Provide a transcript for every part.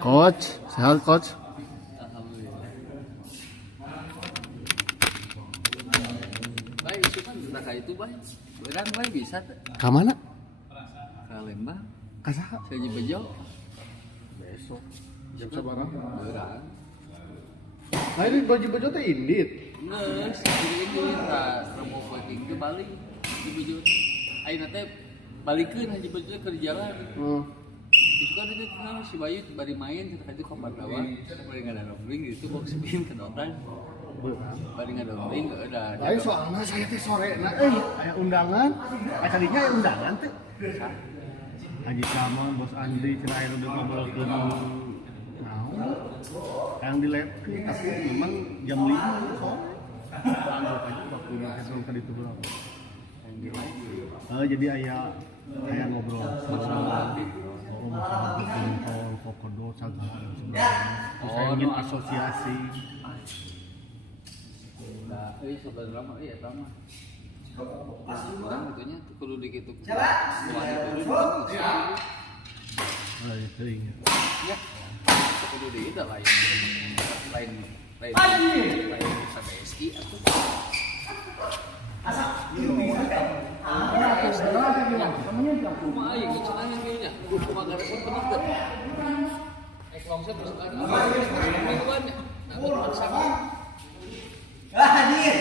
Coach, sehat coach. Baik, cuma udah itu baik. Berang baik bisa tuh. Ke mana? Ke Lembang. Ka saha? Saya Bejo. Besok. Jam sabaraha? Berang. Nah ini baju-baju teh indit. Nges, jadi itu mau packing ke Bali di Bejo. Ayeuna teh balikeun haji Bejo ke jalan. Itu kan itu kenal si Bayu bari main kita itu kamar bawah, bari ngada dongring gitu bawa sepin ke dotan. Bari ngada dongring ada. Lain soalnya saya teh sore aya undangan. Tadinya aya undangan teh. Haji Kamal, Bos Andri, cenah aya udah ngobrolkeun naon. Yang di lab tapi memang jam 5 sore. Anggap aja waktunya kita ke ditu berapa. Jadi aya ngobrol masalah kontrol kokodo sagala sebagainya. Saya ingin asosiasi. Nah, sebenarnya mah iya sama. Orang itunya kudu dikitu. Coba. Itu ingat. Ya. Kudu di itu lain SBSI atau cuma aja kecenangan kayaknya cuma gara-gara penonton konsep sekarang mingguannya nah sama hadir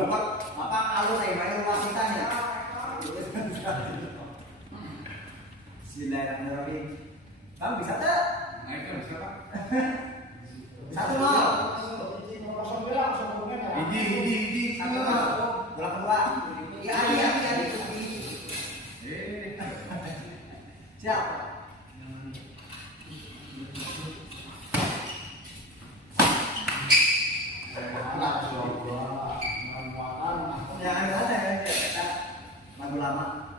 apa kalau saya main wasitanya Bismillahirrahmanirrahim. Kamu bisa tak? Satu nol. Ini satu nol. Bola kedua. Ya Adi. Siap. Ya ada ya. Lagu lama.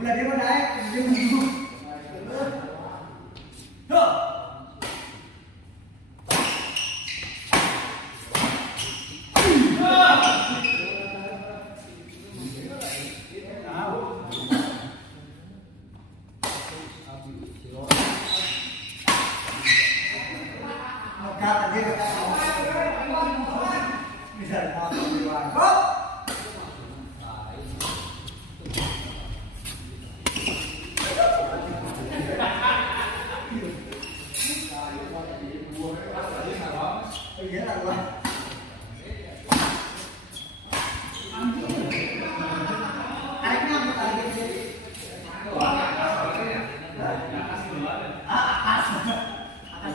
Udah dia mau naik, dia mau duduk. Ah,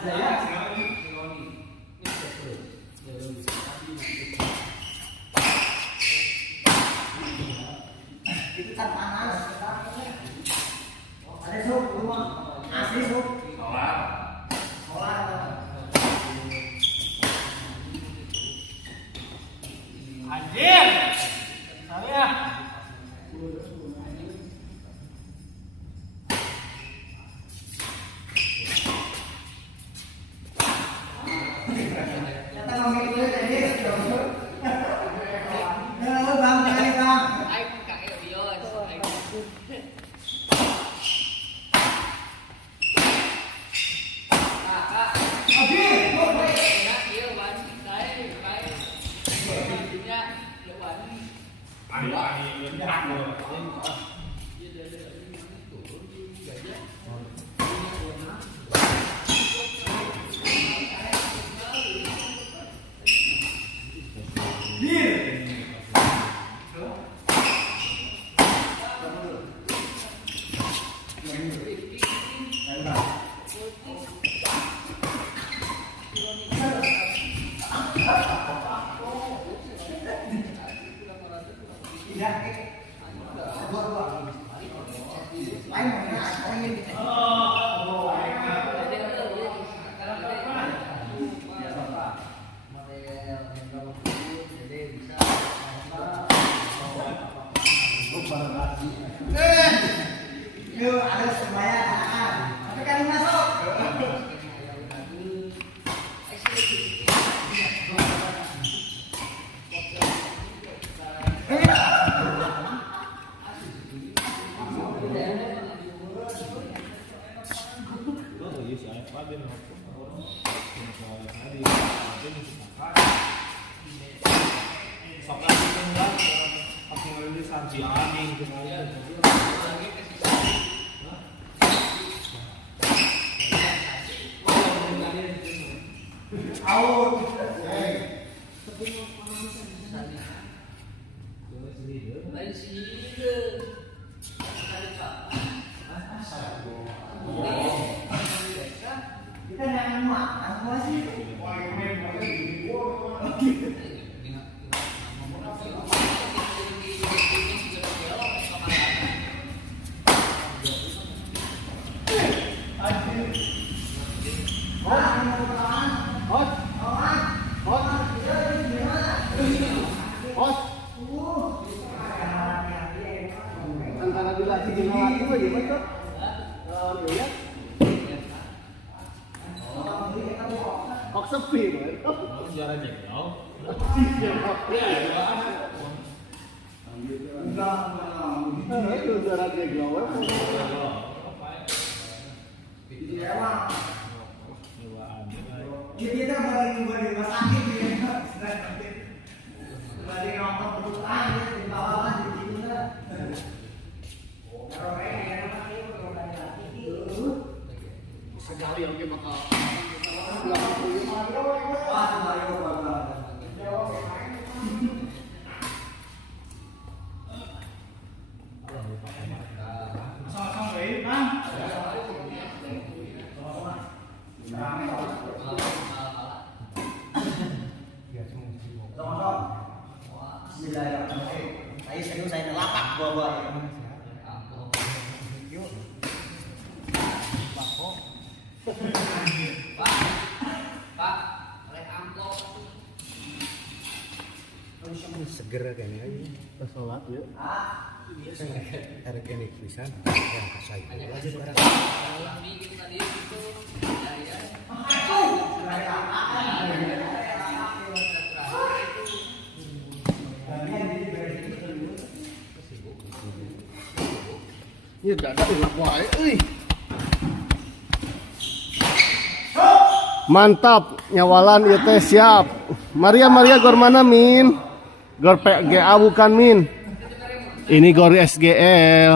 Itu kan panas. Ada sup, rumah asli sup. Solar. Anjir. Saya. Kita ngomongin dulu tadi. Halo Bang, kali Bang. Aing kakek bios. Yuk, ada semuanya. Tapi kali masuk. Kita jangan makan semua sih. Antara dilatih dengan laki bagaimana tuh? Lihat. Kok sepi, Bang? Juara jengkol. Itu juara jengkol. Kita balik di rumah sakit ya. Balik nongkrong kebutuhan di bawah di situ lah. Sekali oke bakal. Saya serius, saya nelapak gua. Seger kayaknya aja. Pas sholat ya. Ada kene pisan yang kasai. Ini ada enak wae euy. Mantap, nyawalan ieu teh siap. Maria gor mana Min? Gor PGA bukan Min. Ini gor SGL.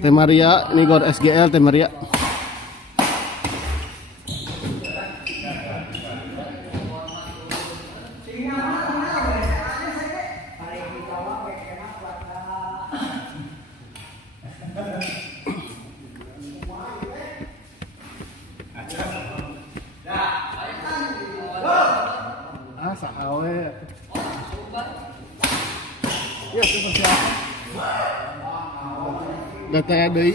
Teh Maria, ini gor SGL Teh Maria. Data deui.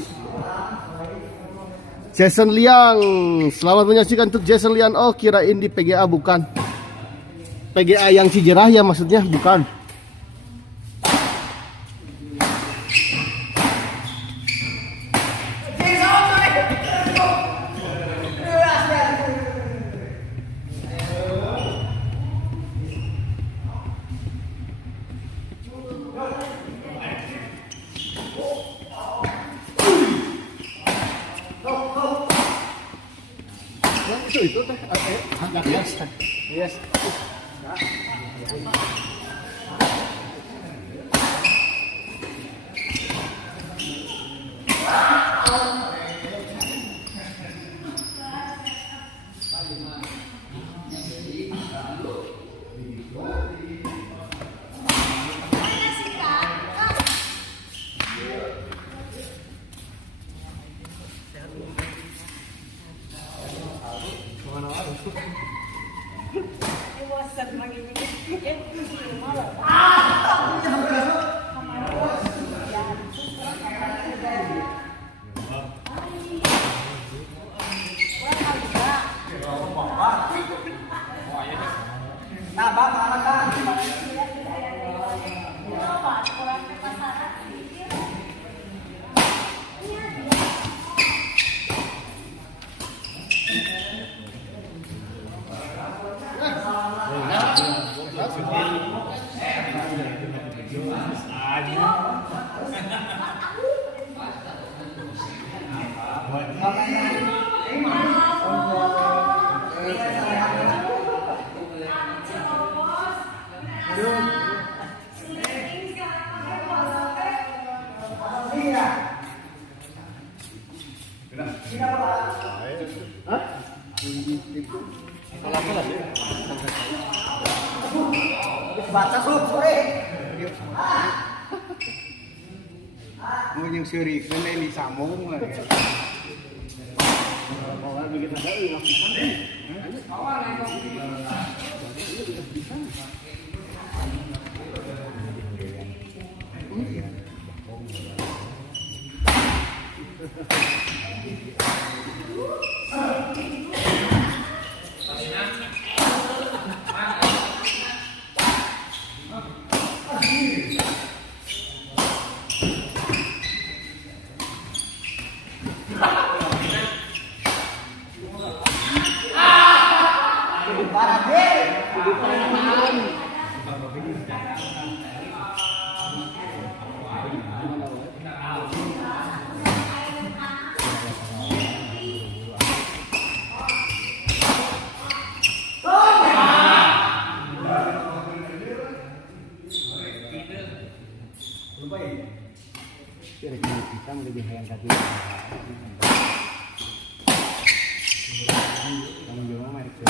Jason Liang, selamat menyaksikan untuk Jason Liang. Oh, kirain di PGA, bukan. PGA yang Cijerah ya maksudnya, bukan. Itu teh agak biasa. Yes. Baca sore. Mau yang seri kena di sambung lah. Kita lebih hayang kaki. Kamu juga mah itu.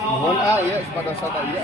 Mohon ya pada saat iya.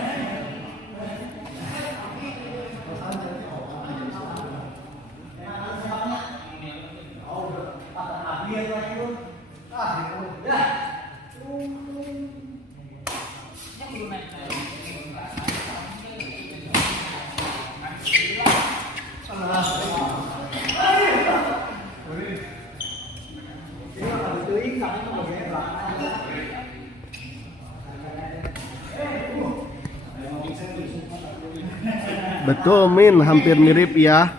Betul Min, hampir mirip ya.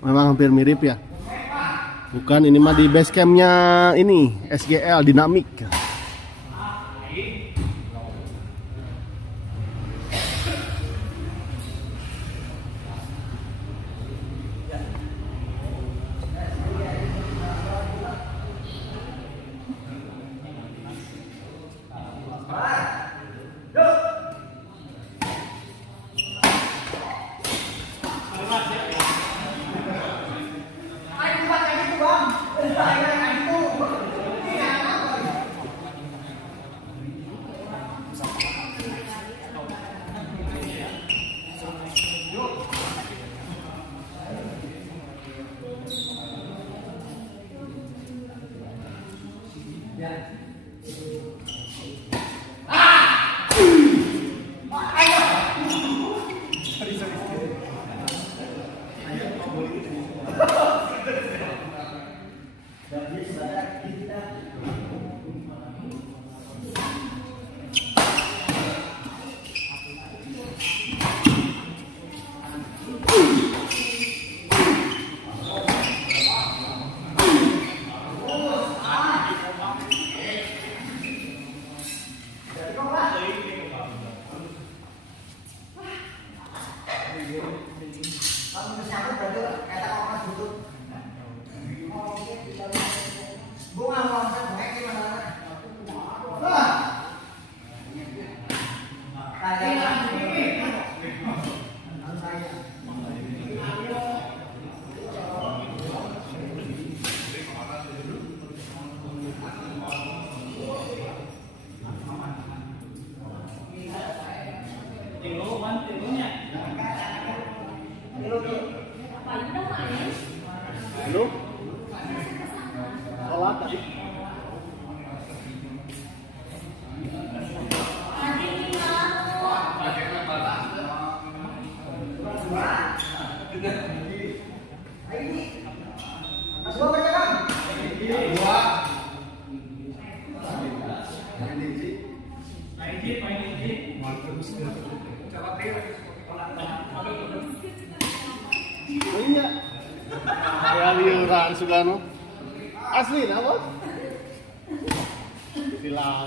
Memang hampir mirip ya. Bukan, ini mah di base campnya ini SGL Dinamik. Halo? Sholat tadi. Oh iya. Ya liuran Sugano. Asli lah bos. Silakan.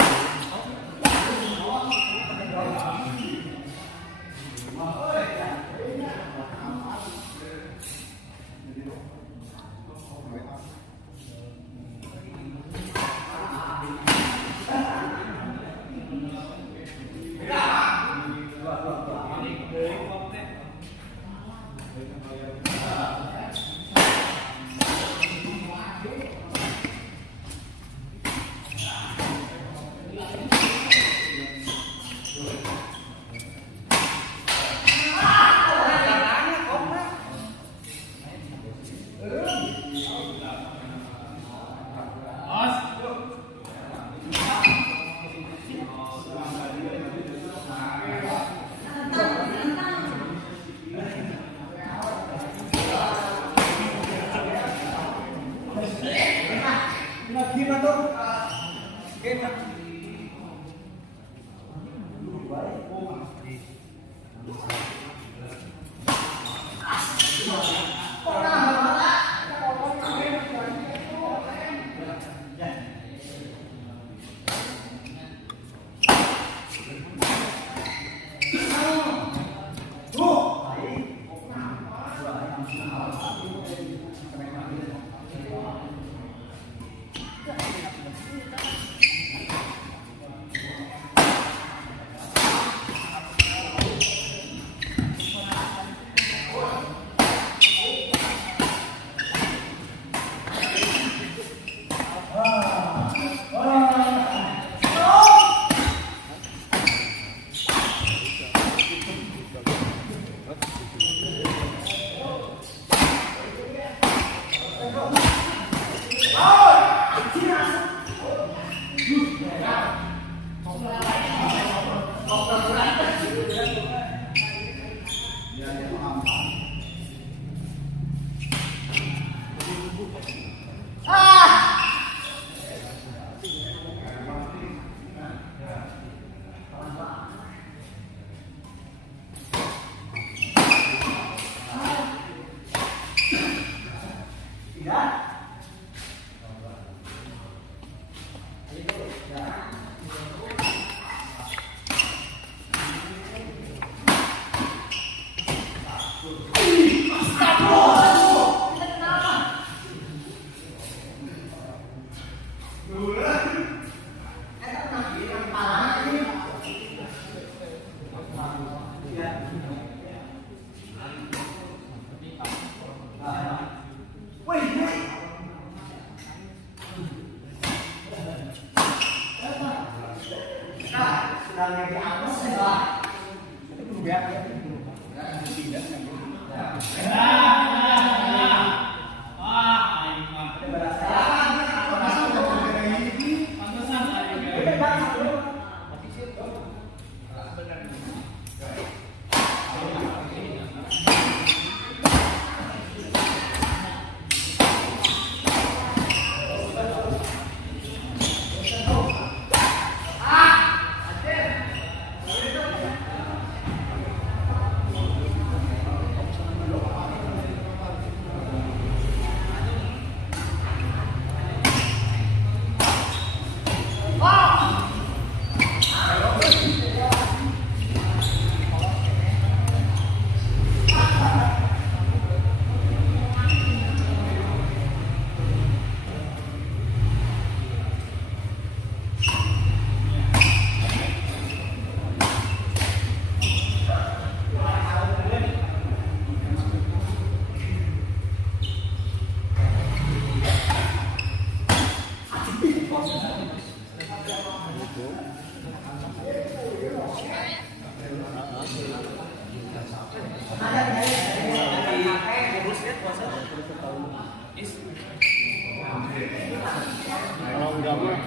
Kalau enggak mah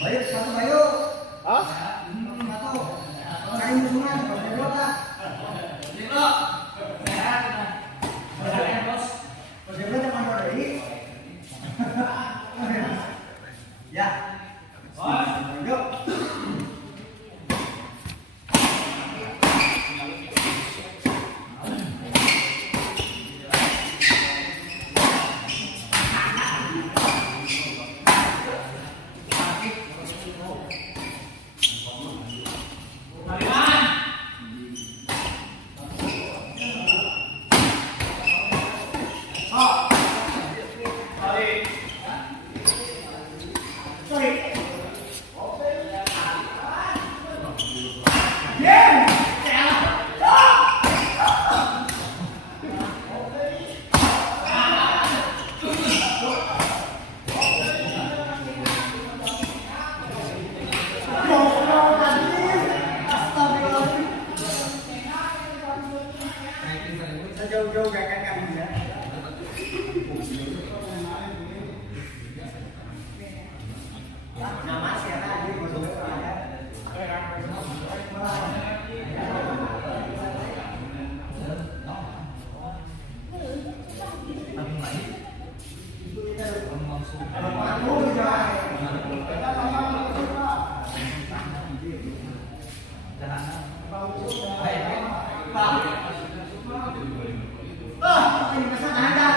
Bayu, satu Bayu. ah Satu. Cari musuhan, Bayu lah. Bayu teman dari. Ya. Yuk. Jauh-jauh gak kan ya. Nama siapa lagi bosnya ada.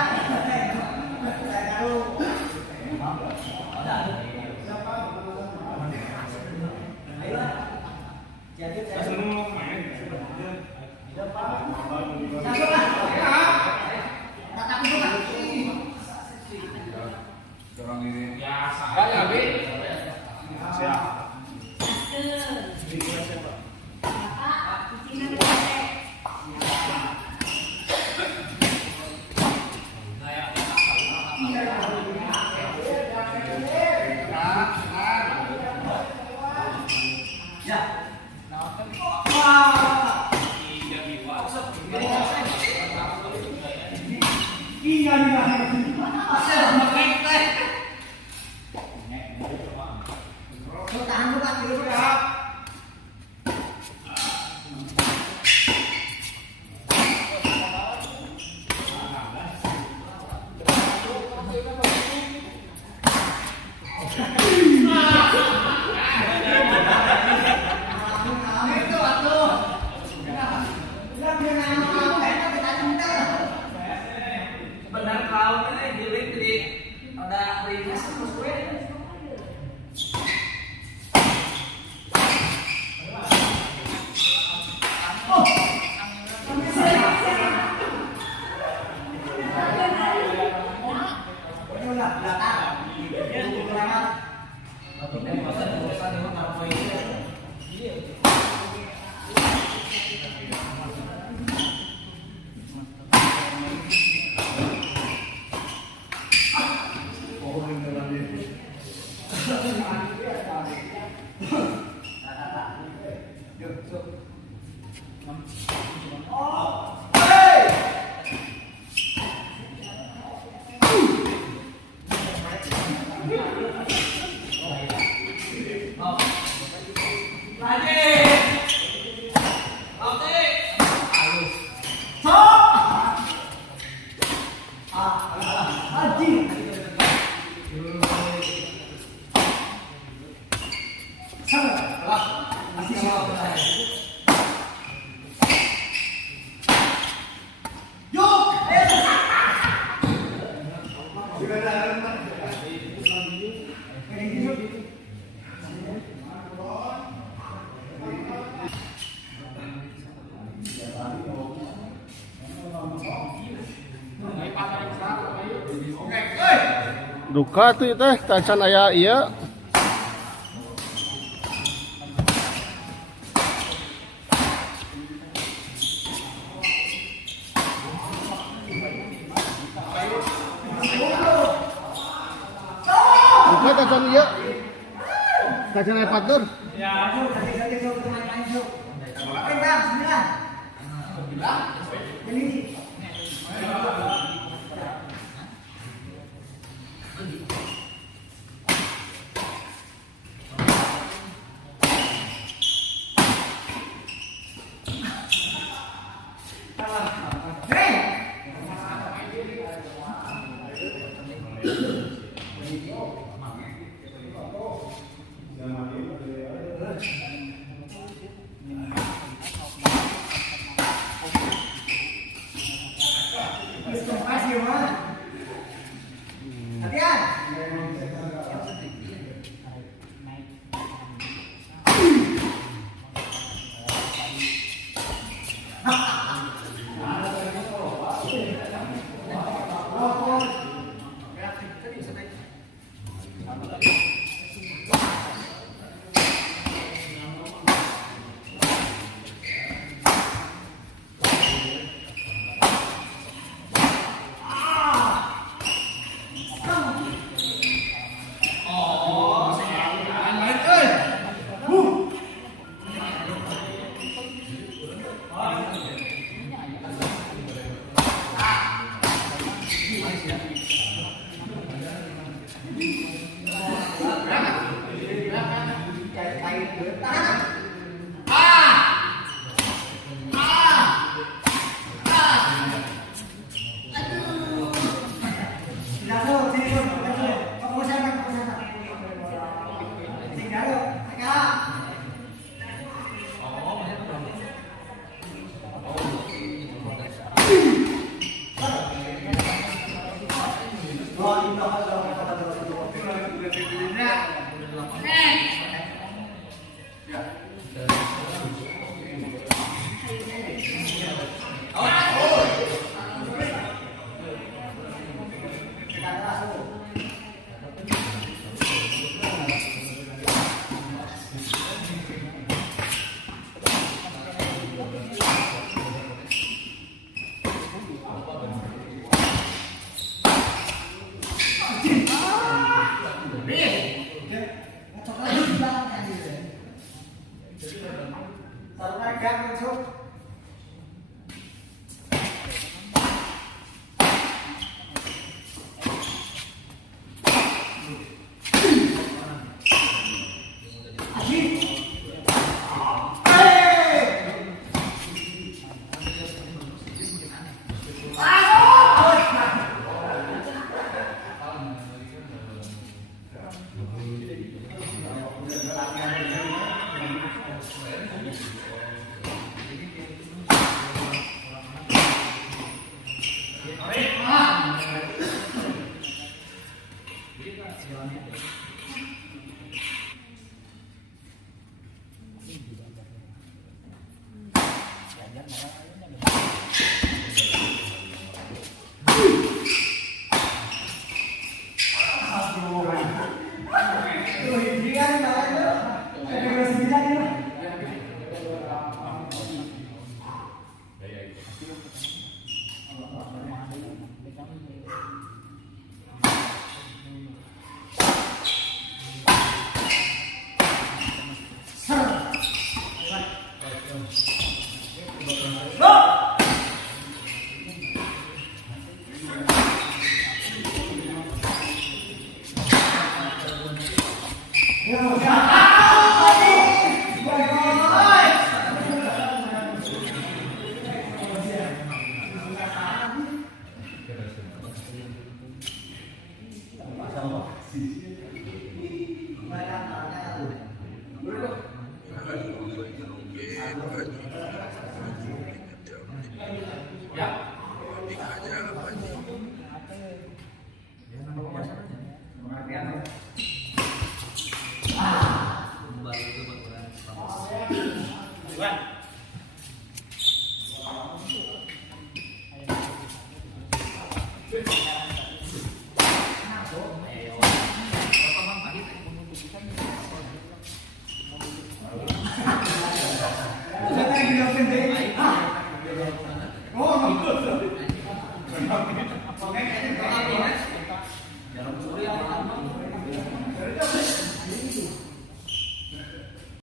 Benar kau ini di ada Duka tuh teh tacan aya iya. Duka tacan iya. Tacan aya partner.